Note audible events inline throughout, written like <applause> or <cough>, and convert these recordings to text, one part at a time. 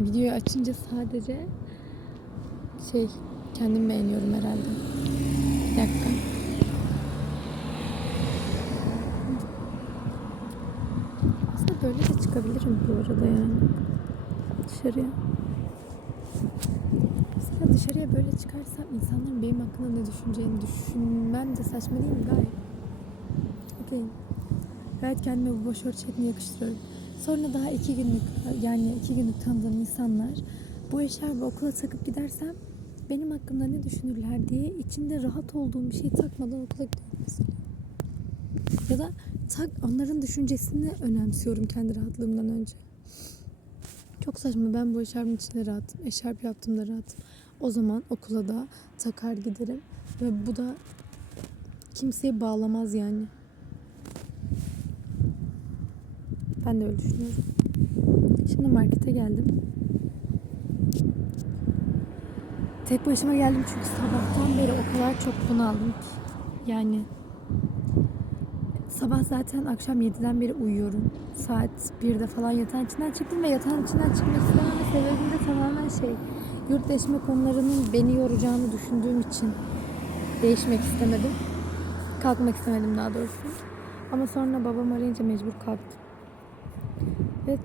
videoyu açınca sadece şey kendim beğeniyorum herhalde. Bir dakika. Aslında böyle de çıkabilirim bu arada yani. Dışarıya. Mesela dışarıya böyle çıkarsam insanların benim hakkında ne düşüneceğini düşünmem de saçma değil mi gayet? Okey. Gayet kendime bu başörtü şeklini yakıştırıyorum. Sonra daha iki günlük yani iki günlük tanıdığım insanlar bu eşarbı okula takıp gidersem benim hakkımda ne düşünürler diye içinde rahat olduğum bir şey takmadan okula gidiyorum. Ya da tak onların düşüncesini önemsiyorum kendi rahatlığımdan önce. Çok saçma ben bu eşarbın içinde rahatım. Eşarp yaptığımda rahatım. O zaman okula da takar giderim. Ve bu da kimseyi bağlamaz yani. Ben de öyle düşünüyorum. Şimdi markete geldim. Tek başıma geldim çünkü sabahtan beri o kadar çok bunaldım ki. Yani sabah zaten akşam 7'den beri uyuyorum. Saat 1'de falan yatağın içinden çıktım ve yatağın içinden çıkmak istememe de tamamen şey yurt değişme konularının beni yoracağını düşündüğüm için değişmek istemedim. Kalkmak istemedim daha doğrusu. Ama sonra babam arayınca mecbur kalktım. Ve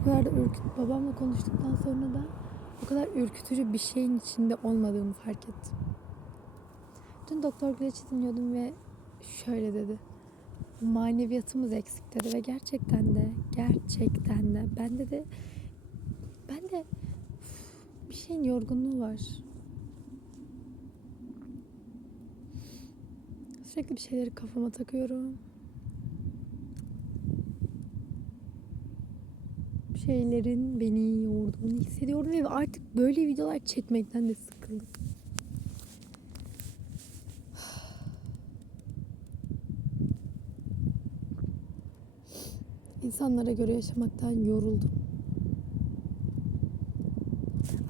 o kadar da ürküt babamla konuştuktan sonra da o kadar ürkütücü bir şeyin içinde olmadığımı fark ettim. Dün Doktor Güleç'i dinliyordum ve şöyle dedi. Maneviyatımız eksik dedi ve gerçekten de gerçekten de bende de ben de bir şeyin yorgunluğu var. Sürekli bir şeyleri kafama takıyorum. Bir şeylerin beni yorduğunu hissediyorum ve artık böyle videolar çekmekten de sıkıldım. <sighs> İnsanlara göre yaşamaktan yoruldum.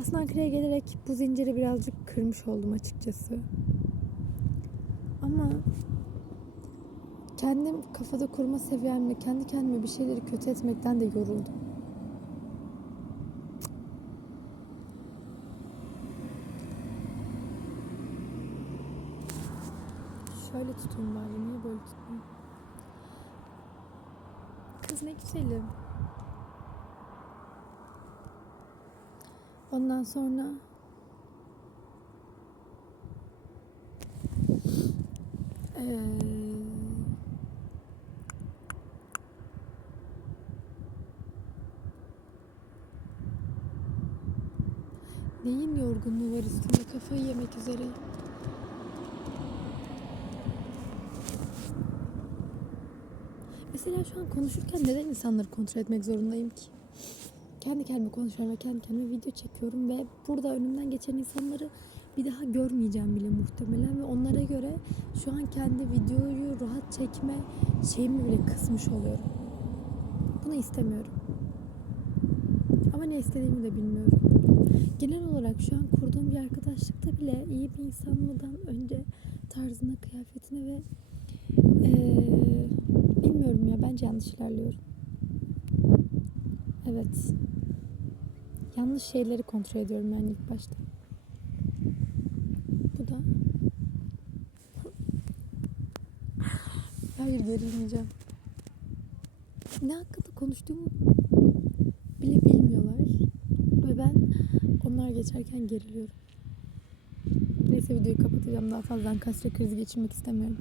Aslında Ankara'ya gelerek bu zinciri birazcık kırmış oldum açıkçası. Ama kendim kafada kurma seviyemle kendi kendime bir şeyleri kötü etmekten de yoruldum. Şöyle tutayım bari. Niye böyle tutmayayım? Kız ne güzelim. Ondan sonra eee, neyin yorgunluğu var üstümde kafayı yemek üzere. Mesela şu an konuşurken neden insanları kontrol etmek zorundayım ki? Kendi kendime konuşuyorum ve kendi kendime video çekiyorum ve burada önümden geçen insanları bir daha görmeyeceğim bile muhtemelen ve onlara göre şu an kendi videoyu rahat çekme şeyimi bile kısmış oluyorum. Bunu istemiyorum. Ama ne istediğimi de bilmiyorum. Genel olarak şu an kurduğum bir arkadaşlıkta bile iyi bir insan mıdan önce tarzına, kıyafetine ve eee, bilmiyorum ya bence yanlış ilerliyorum. Evet. Yanlış şeyleri kontrol ediyorum yani ilk başta. Bu da Hayır gerilmeyeceğim. Ne hakkında konuştuğumu bile bilmiyorlar. Ve ben onlar geçerken geriliyorum. Neyse videoyu kapatacağım. Daha fazla kastre krizi geçirmek istemiyorum.